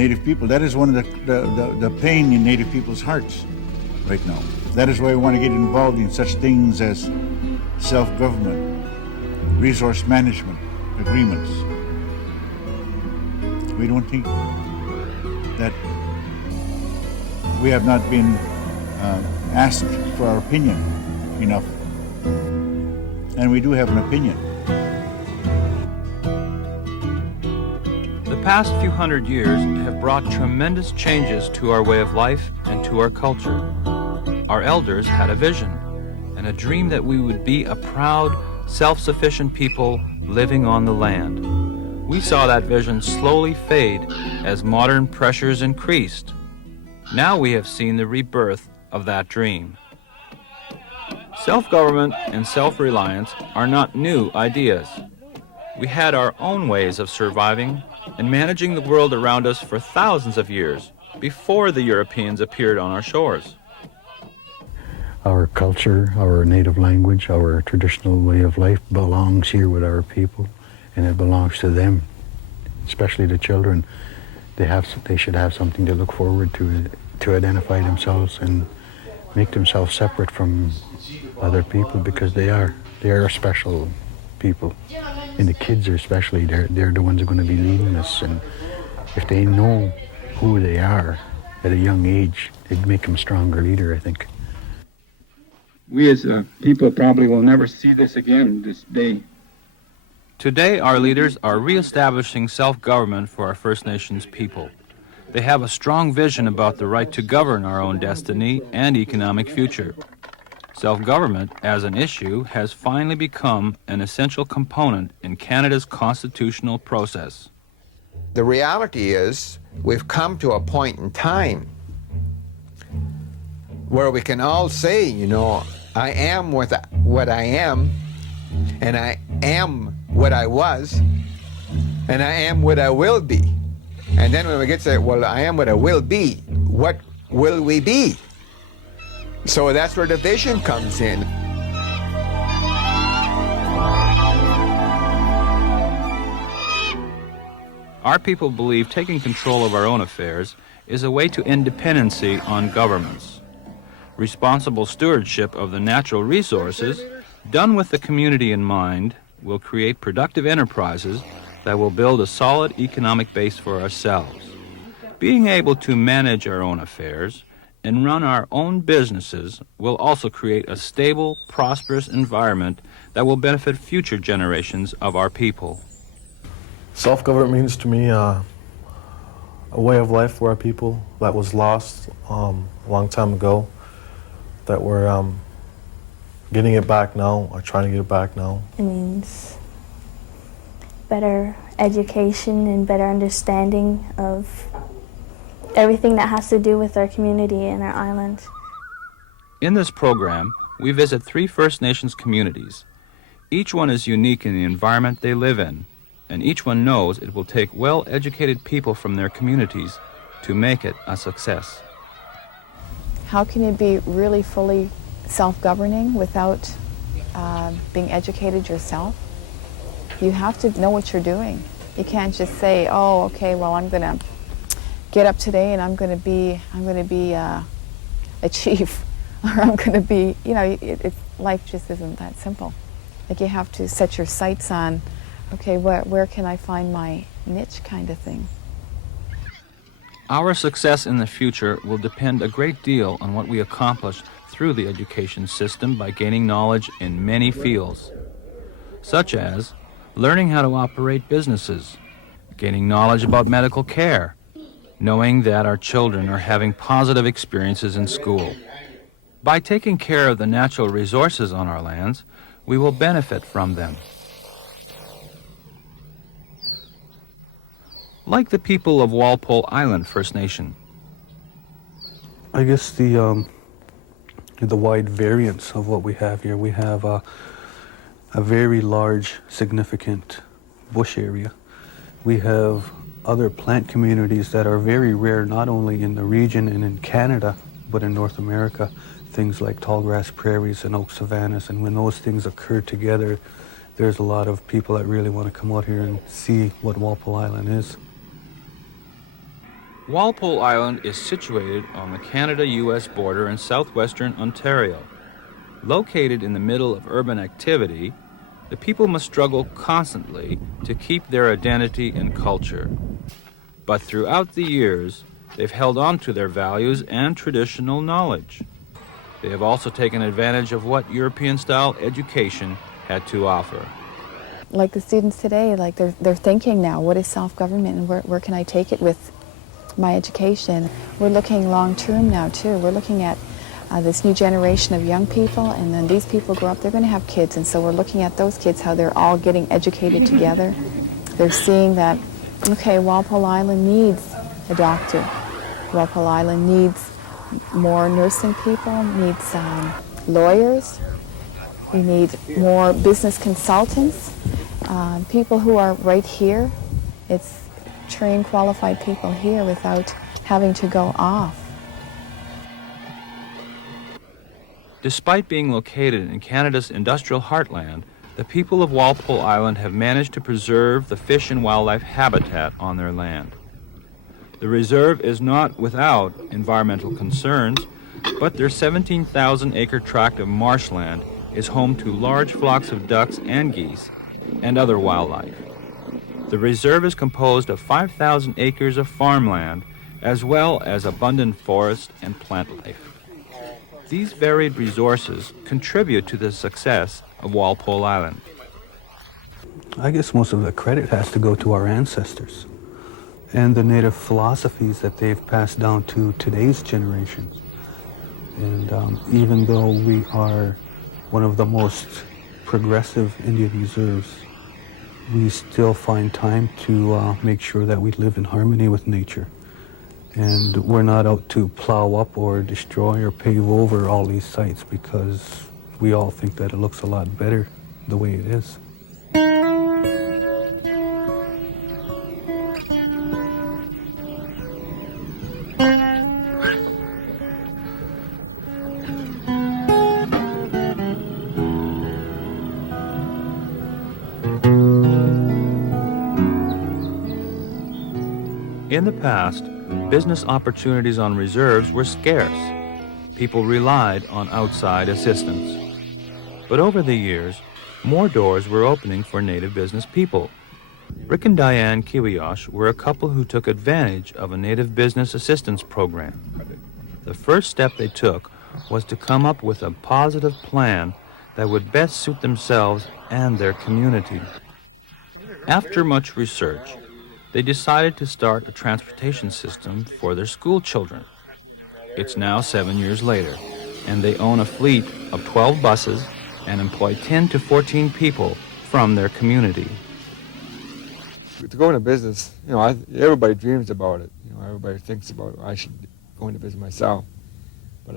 Native people. That is one of the pain in Native people's hearts right now. That is why we want to get involved in such things as self-government, resource management agreements. We don't think that we have not been asked for our opinion enough. And we do have an opinion. The past few hundred years have brought tremendous changes to our way of life and to our culture. Our elders had a vision and a dream that we would be a proud, self-sufficient people living on the land. We saw that vision slowly fade as modern pressures increased. Now we have seen the rebirth of that dream. Self-government and self-reliance are not new ideas. We had our own ways of surviving and managing the world around us for thousands of years before the Europeans appeared on our shores. Our culture, our native language, our traditional way of life belongs here with our people, and it belongs to them, especially the children. They should have something to look forward to identify themselves and make themselves separate from other people, because they are special people. And the kids are especially, they're the ones who are going to be leading us, and if they know who they are at a young age, it'd make them a stronger leader, I think. We as people probably will never see this again, this day. Today, our leaders are reestablishing self-government for our First Nations people. They have a strong vision about the right to govern our own destiny and economic future. Self-government as an issue has finally become an essential component in Canada's constitutional process. The reality is we've come to a point in time where we can all say, you know, I am what I am, and I am what I was, and I am what I will be. And then when we get to say, well, I am what I will be, what will we be? So that's where the vision comes in. Our people believe taking control of our own affairs is a way to independency on governments. Responsible stewardship of the natural resources, done with the community in mind, will create productive enterprises that will build a solid economic base for ourselves. Being able to manage our own affairs and run our own businesses will also create a stable, prosperous environment that will benefit future generations of our people. Self-government means to me a way of life for our people that was lost a long time ago, that we're getting it back now, or trying to get it back now. It means better education and better understanding of everything that has to do with our community and our island. In this program, we visit 3 First Nations communities. Each one is unique in the environment they live in, and each one knows it will take well-educated people from their communities to make it a success. How can you be really fully self-governing without being educated yourself? You have to know what you're doing. You can't just say, oh, okay, well, I'm going to get up today and I'm going to be a chief, or I'm going to be, you know, life just isn't that simple. Like, you have to set your sights on, okay, where can I find my niche kind of thing. Our success in the future will depend a great deal on what we accomplish through the education system by gaining knowledge in many fields, such as learning how to operate businesses, gaining knowledge about medical care, knowing that our children are having positive experiences in school. By taking care of the natural resources on our lands, we will benefit from them. Like the people of Walpole Island First Nation. I guess the wide variance of what we have here. We have a very large, significant bush area. We have other plant communities that are very rare, not only in the region and in Canada, but in North America. Things like tallgrass prairies and oak savannas, and when those things occur together, there's a lot of people that really want to come out here and see what Walpole Island is. Walpole Island is situated on the Canada-U.S. border in southwestern Ontario. Located in the middle of urban activity, the people must struggle constantly to keep their identity and culture. But throughout the years, they've held on to their values and traditional knowledge. They have also taken advantage of what European-style education had to offer. Like the students today, like they're thinking now, what is self-government and where can I take it with my education? We're looking long-term now too. We're looking at this new generation of young people, and then these people grow up, they're going to have kids, and so we're looking at those kids, how they're all getting educated together. They're seeing that, okay, Walpole Island needs a doctor. Walpole Island needs more nursing people, needs lawyers. We need more business consultants, people who are right here. It's trained, qualified people here without having to go off. Despite being located in Canada's industrial heartland, the people of Walpole Island have managed to preserve the fish and wildlife habitat on their land. The reserve is not without environmental concerns, but their 17,000-acre tract of marshland is home to large flocks of ducks and geese and other wildlife. The reserve is composed of 5,000 acres of farmland, as well as abundant forest and plant life. These varied resources contribute to the success of Walpole Island. I guess most of the credit has to go to our ancestors and the native philosophies that they've passed down to today's generation. And even though we are one of the most progressive Indian reserves, we still find time to make sure that we live in harmony with nature. And we're not out to plow up or destroy or pave over all these sites because we all think that it looks a lot better the way it is. In the past, business opportunities on reserves were scarce. People relied on outside assistance. But over the years, more doors were opening for Native business people. Rick and Diane Kiwiyosh were a couple who took advantage of a Native business assistance program. The first step they took was to come up with a positive plan that would best suit themselves and their community. After much research, they decided to start a transportation system for their school children. It's now 7 years later, and they own a fleet of 12 buses and employ 10 to 14 people from their community. To go into business, everybody dreams about it. Everybody thinks about, I should go into business myself. But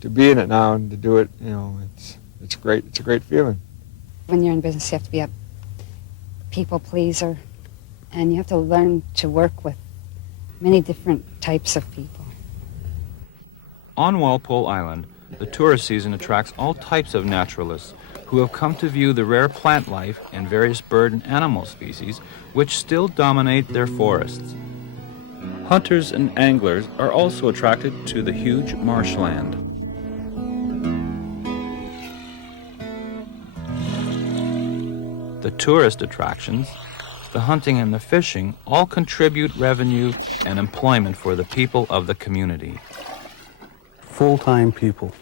to be in it now and to do it, it's great. It's a great feeling. When you're in business, you have to be a people pleaser, and you have to learn to work with many different types of people. On Walpole Island, the tourist season attracts all types of naturalists who have come to view the rare plant life and various bird and animal species which still dominate their forests. Hunters and anglers are also attracted to the huge marshland. The tourist attractions, the hunting and the fishing all contribute revenue and employment for the people of the community. Full-time people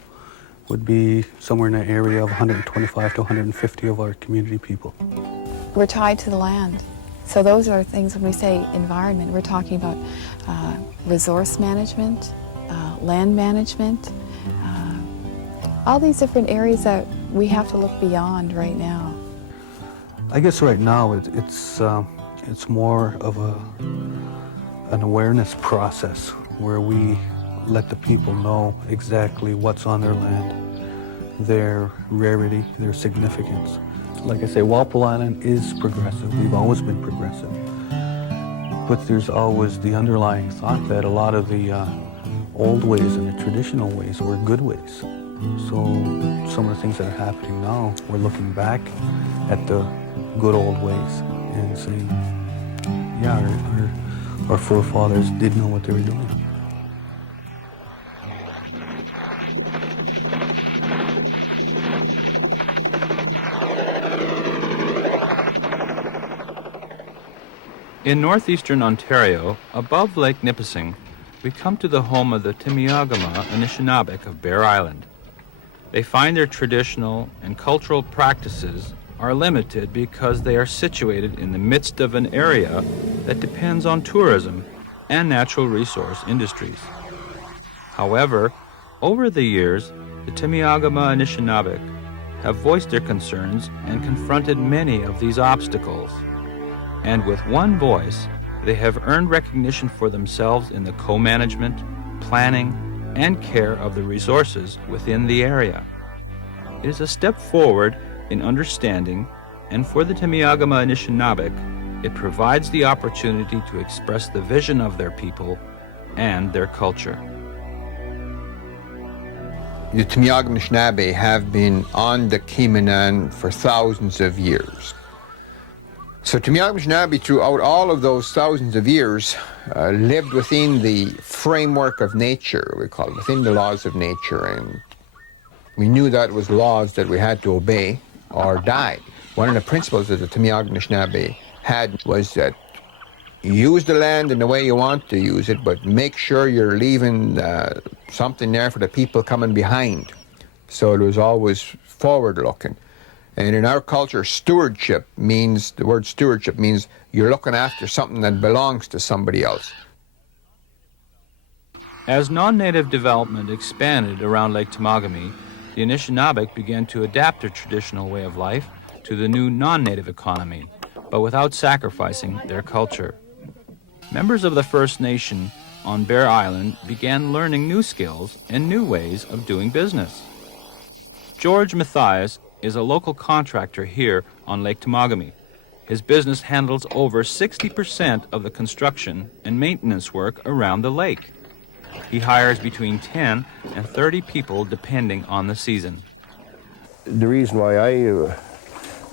would be somewhere in the area of 125 to 150 of our community people. We're tied to the land. So those are things when we say environment, we're talking about resource management, land management, all these different areas that we have to look beyond right now. I guess right now it's more of an awareness process where we let the people know exactly what's on their land, their rarity, their significance. Like I say, Walpole Island is progressive. We've always been progressive. But there's always the underlying thought that a lot of the old ways and the traditional ways were good ways. So some of the things that are happening now, we're looking back at the good old ways and saying, yeah, our forefathers did know what they were doing. In northeastern Ontario, above Lake Nipissing, we come to the home of the Teme-Augama Anishnabi of Bear Island. They find their traditional and cultural practices are limited because they are situated in the midst of an area that depends on tourism and natural resource industries. However, over the years, the Teme-Augama Anishnabi have voiced their concerns and confronted many of these obstacles. And with one voice, they have earned recognition for themselves in the co-management, planning, and care of the resources within the area. It is a step forward in understanding, and for the Teme-Augama Anishnabi, it provides the opportunity to express the vision of their people and their culture. The Teme-Augama Anishnabi have been on the Kiminan for thousands of years. So Teme-Augama Anishnabi, throughout all of those thousands of years, lived within the framework of nature, we call it, within the laws of nature, and we knew that was laws that we had to obey or die. One of the principles that the Teme-Augama Anishnabi had was that you use the land in the way you want to use it, but make sure you're leaving something there for the people coming behind. So it was always forward-looking. And in our culture, stewardship means, the word stewardship means you're looking after something that belongs to somebody else. As non-native development expanded around Lake Temagami, the Anishinaabe began to adapt their traditional way of life to the new non-native economy, but without sacrificing their culture. Members of the First Nation on Bear Island began learning new skills and new ways of doing business. George Mathias is a local contractor here on Lake Temagami. His business handles over 60% of the construction and maintenance work around the lake. He hires between 10 and 30 people depending on the season. The reason why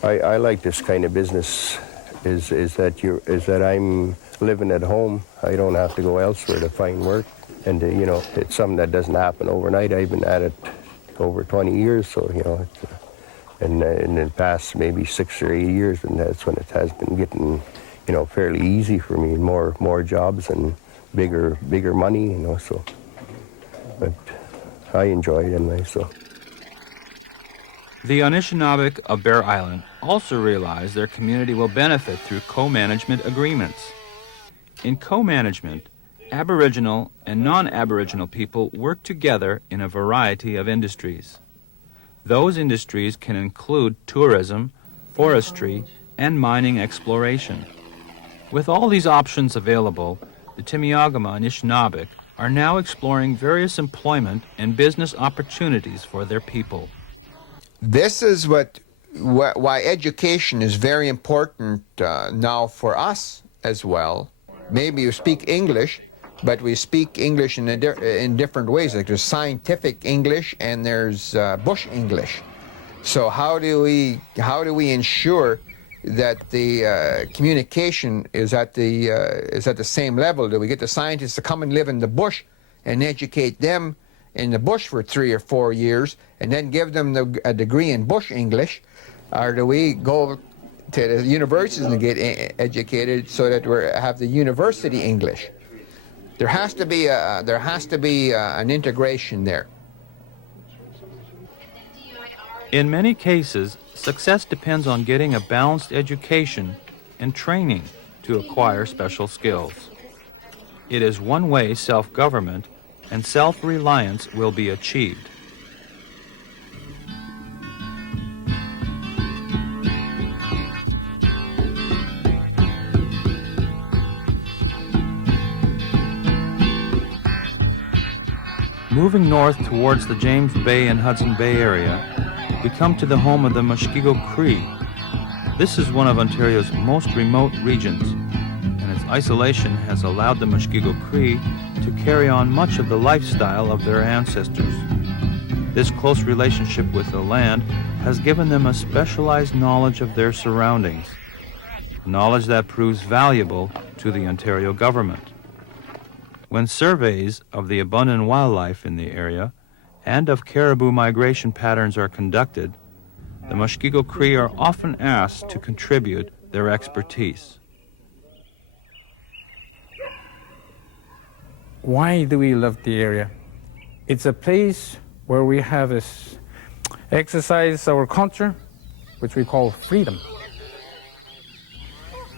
I like this kind of business is that I'm living at home. I don't have to go elsewhere to find work, and it's something that doesn't happen overnight. I've been at it over 20 years, so and in the past maybe 6 or 8 years, and that's when it has been getting fairly easy for me, more jobs and bigger money, so but I enjoy it anyway. So the Anishinaabe of Bear Island also realize their community will benefit through co-management agreements. In co-management, Aboriginal and non-Aboriginal people work together in a variety of industries. Those industries can include tourism, forestry, and mining exploration. With all these options available, the Teme-Augama Anishnabi are now exploring various employment and business opportunities for their people. This is why education is very important now for us as well. Maybe you speak English, but we speak English in different ways. Like there's scientific English and there's bush English. So how do we ensure that the communication is at the same level? Do we get the scientists to come and live in the bush and educate them in the bush for 3 or 4 years and then give them a degree in bush English? Or do we go to the universities and get educated so that we have the university English? There has to be an integration there. In many cases, success depends on getting a balanced education and training to acquire special skills. It is one way self-government and self-reliance will be achieved. Moving north towards the James Bay and Hudson Bay area, we come to the home of the Muskego Creek. This is one of Ontario's most remote regions, and its isolation has allowed the Muskego Creek to carry on much of the lifestyle of their ancestors. This close relationship with the land has given them a specialized knowledge of their surroundings. knowledge that proves valuable to the Ontario government. When surveys of the abundant wildlife in the area and of caribou migration patterns are conducted, the Muskego Cree are often asked to contribute their expertise. Why do we love the area? It's a place where we have this exercise our culture, which we call freedom.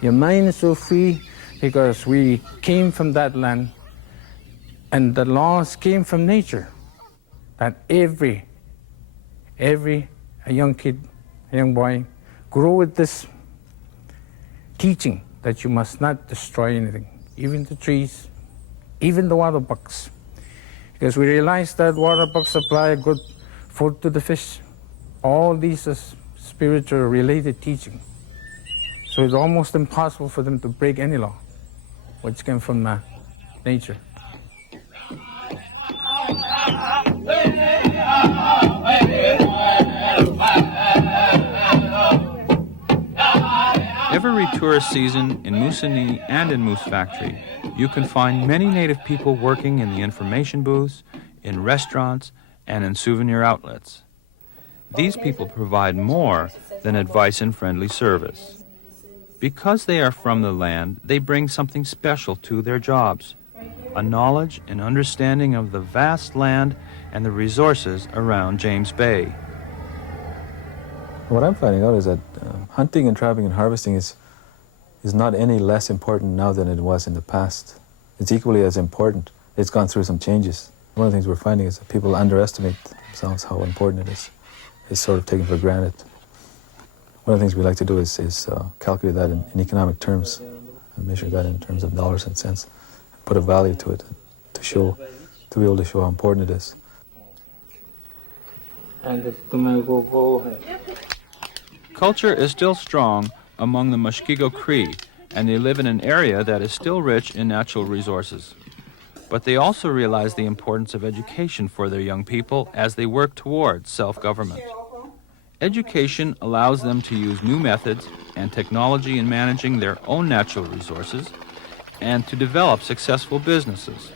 Your mind is so free because we came from that land, and the laws came from nature. That every a young kid, a young boy, grow with this teaching that you must not destroy anything, even the trees, even the water bugs. Because we realize that water bugs supply good food to the fish. All these are spiritual related teaching. So it's almost impossible for them to break any law, which came from nature. Every tourist season in Moosonee and in Moose Factory, you can find many Native people working in the information booths, in restaurants, and in souvenir outlets. These people provide more than advice and friendly service. Because they are from the land, they bring something special to their jobs, a knowledge and understanding of the vast land and the resources around James Bay. What I'm finding out is that hunting and trapping and harvesting is not any less important now than it was in the past. It's equally as important. It's gone through some changes. One of the things we're finding is that people underestimate themselves how important it is. It's sort of taken for granted. One of the things we like to do is calculate that in economic terms, and measure that in terms of dollars and cents, and put a value to it to be able to show how important it is. Culture is still strong among the Muskego Cree, and they live in an area that is still rich in natural resources. But they also realize the importance of education for their young people as they work towards self-government. Education allows them to use new methods and technology in managing their own natural resources and to develop successful businesses.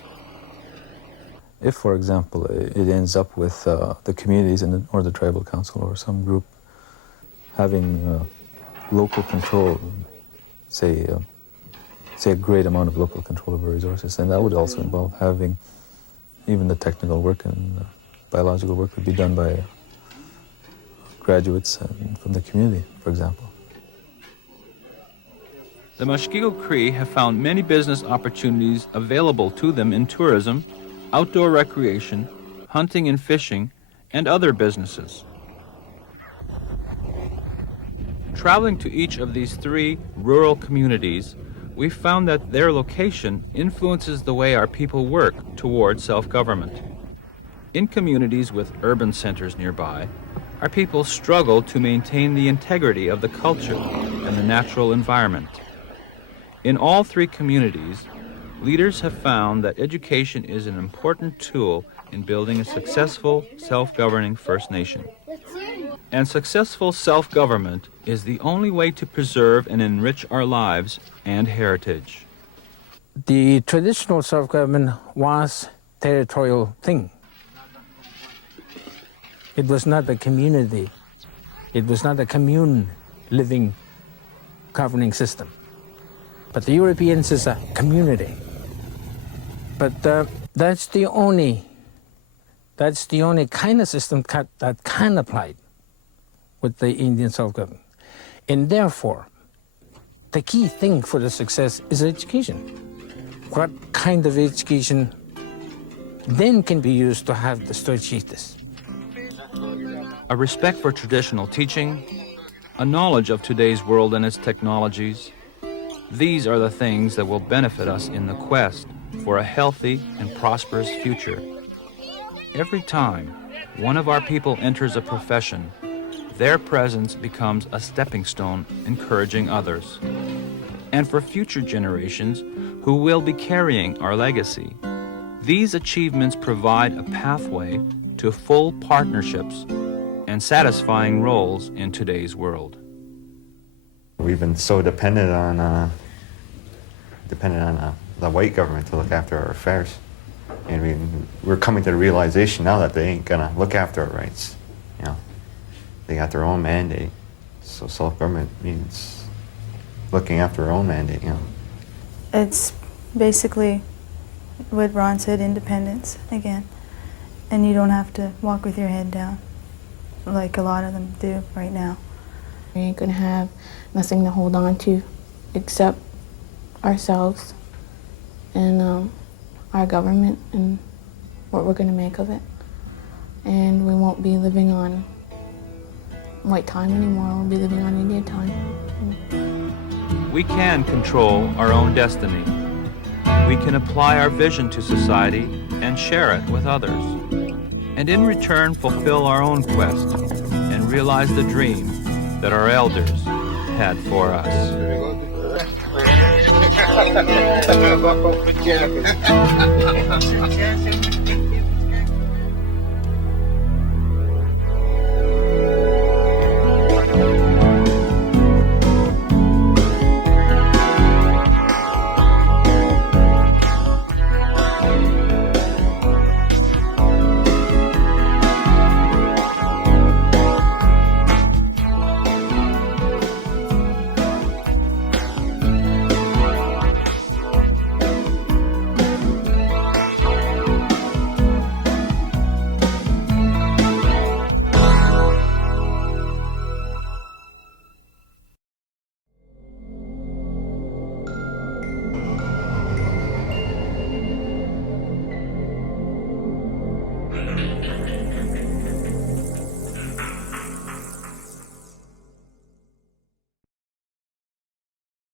If, for example, it ends up with the communities or the tribal council or some group having local control, say a great amount of local control over resources, and that would also involve having even the technical work and biological work would be done by graduates from the community, for example. The Muskego Cree have found many business opportunities available to them in tourism, outdoor recreation, hunting and fishing, and other businesses. Traveling to each of these three rural communities, we found that their location influences the way our people work toward self-government. In communities with urban centers nearby, our people struggle to maintain the integrity of the culture and the natural environment. In all three communities, leaders have found that education is an important tool in building a successful, self-governing First Nation. And successful self-government is the only way to preserve and enrich our lives and heritage. The traditional self-government was a territorial thing. It was not a community. It was not a commune living governing system. But the Europeans is a community. But that's the only kind of system that can apply with the Indian self-government. And therefore, the key thing for the success is education. What kind of education then can be used to have the stewardship? A respect for traditional teaching, a knowledge of today's world and its technologies. These are the things that will benefit us in the quest for a healthy and prosperous future. Every time one of our people enters a profession, their presence becomes a stepping stone encouraging others. And for future generations who will be carrying our legacy, these achievements provide a pathway to full partnerships and satisfying roles in today's world. we've been so dependent on the white government to look after our affairs. And we're coming to the realization now that they ain't gonna look after our rights. You know, they got their own mandate. So self-government means looking after our own mandate. You know, it's basically what Ron said: independence again, and you don't have to walk with your head down like a lot of them do right now. We ain't gonna have nothing to hold on to except ourselves and our government and what we're gonna make of it. And we won't be living on white time anymore, we'll be living on Indian time. We can control our own destiny. We can apply our vision to society and share it with others. And in return, fulfill our own quest and realize the dream that our elders had for us.